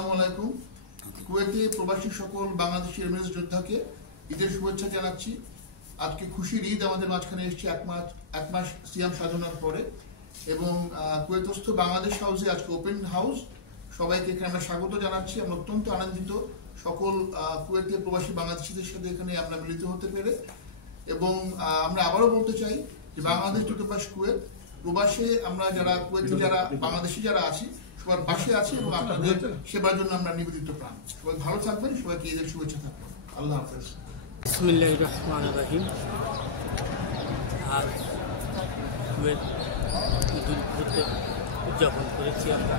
আসসালামু আলাইকুম। কুয়েতে প্রবাসী সকল বাংলাদেশি এমএস যোদ্ধাকে ঈদের শুভেচ্ছা জানাচ্ছি। আজকে খুশির ঈদ আমাদের মাঝখানে এসেছে এক মাস সিয়াম সাধনার পরে, এবং কুয়েতস্থ বাংলাদেশ হাউসে আজকে ওপেন হাউস। সবাইকে এখানে আমরা স্বাগত জানাচ্ছি। আমরা অত্যন্ত আনন্দিত সকল কুয়েতে প্রবাসী বাংলাদেশিদের সাথে এখানে আমরা মিলিত হতে পেরে। এবং আমরা আবারও বলতে চাই যে বাংলাদেশ দূতাবাস কুয়েত প্রবাসে আমরা যারা কুয়েতে যারা বাংলাদেশি যারা আছি সবার পাশে আছে এবং আপনাদের সেবার জন্য আমরা নিবেদিত প্রাণ। সবাই ভালো থাকবেন, সবাইকে ঈদের শুভেচ্ছা থাকবেন। আল্লাহ হাফেজ। বিসমিল্লাহির রহমানির রহিম। আর কুয়েত ঈদুল ফিতর উদযাপন করেছি আমরা,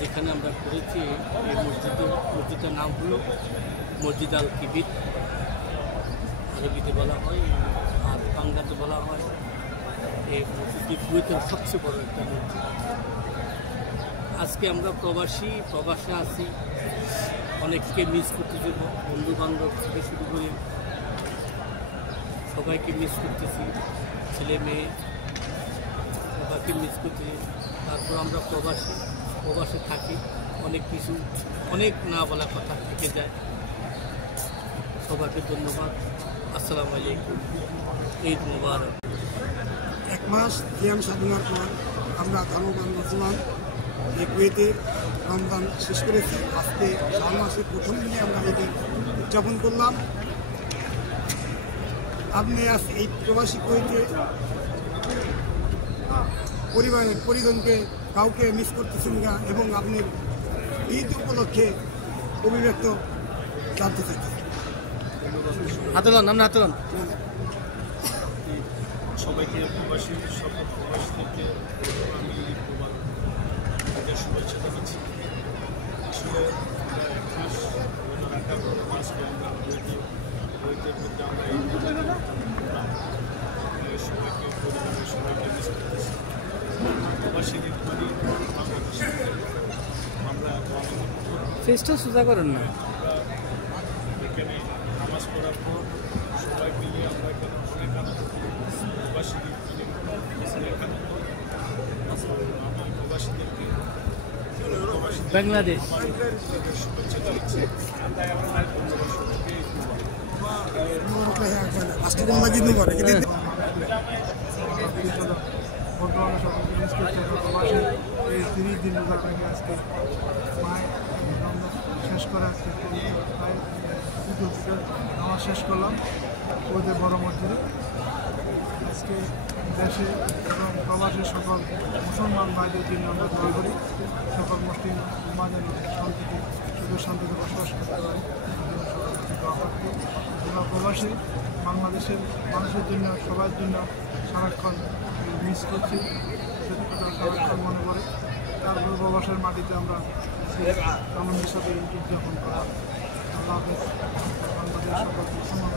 যেখানে আমরা করেছি এই মসজিদের নাম হলো মসজিদ আল কিবির, আরবিতে বলা হয় আর বাংলাতে বলা হয়। এই মসজিদটি কুয়েতের সবচেয়ে বড় একটা মসজিদ। আজকে আমরা প্রবাসে আছি, অনেককে মিস করতেছি, বন্ধু বান্ধব থেকে শুরু করে সবাইকে মিস করতেছি, ছেলে মেয়ে সবাইকে মিস করতেছি। তারপর আমরা প্রবাসে থাকি, অনেক না বলা কথা থেকে যায়। সবাইকে ধন্যবাদ। আসসালামু আলাইকুম, ঈদ মুবারক। এক মাস সিয়াম সাধনার পর আমরা ধর্মবান মুসলমান এই কুয়েতে রমজান শেষ করেছি। আজকে শাওয়াল মাসের প্রথম দিনে আমরা ঈদের উদযাপন করলাম। আপনি আজ এই প্রবাসী কুয়েতে পরিজনকে কাউকে মিস করতেছেন না, এবং আপনি ঈদ উপলক্ষে অভিব্যক্ত জানতে চাইছেন। সবাইকে সকল প্রবাসীদেরকে আমি ঈদের শুভেচ্ছা জানাচ্ছি। আসলে আমরা এক মাস আমরা কুয়েতের মধ্যে আমরা এই সবাইকে পরিবারের সবাইকে মিস করতেছি। প্রবাসী ঈদ মানে বাংলাদেশ, আমরা চেষ্টা সোজা করেন না। এখানে নামাজ পড়ার পর সবাই মিলে আমরা এখানে অনেক আনন্দ করি। প্রবাসী ঈদ মানে আমি প্রবাসীদেরকে বাংলাদেশ শুভেচ্ছা জানাচ্ছি। এই 30 দিন রোজা থেকে আজকে শেষ করে আজকে নামাজ শেষ করলাম ওদের বড় মসজিদে। আজকে দেশে এবং প্রবাসের সকল মুসলমান ভাইদের জন্য আমরা দোয়া করি, সকল মুসলিম উম্মাহ যেন শান্তিতে সুখে শান্তিতে বসবাস করতে পারে। আমরা প্রবাসী বাংলাদেশের মানুষের জন্য সবার জন্য সারাক্ষণ মিস করছি, সারাক্ষণ মনে পড়ে। তারপর প্রবাসের মাটিতে আমরা আনন্দের সাথে উদযাপন করা। আল্লাহ হাফেজ। বাংলাদেশ সকল মুসলমান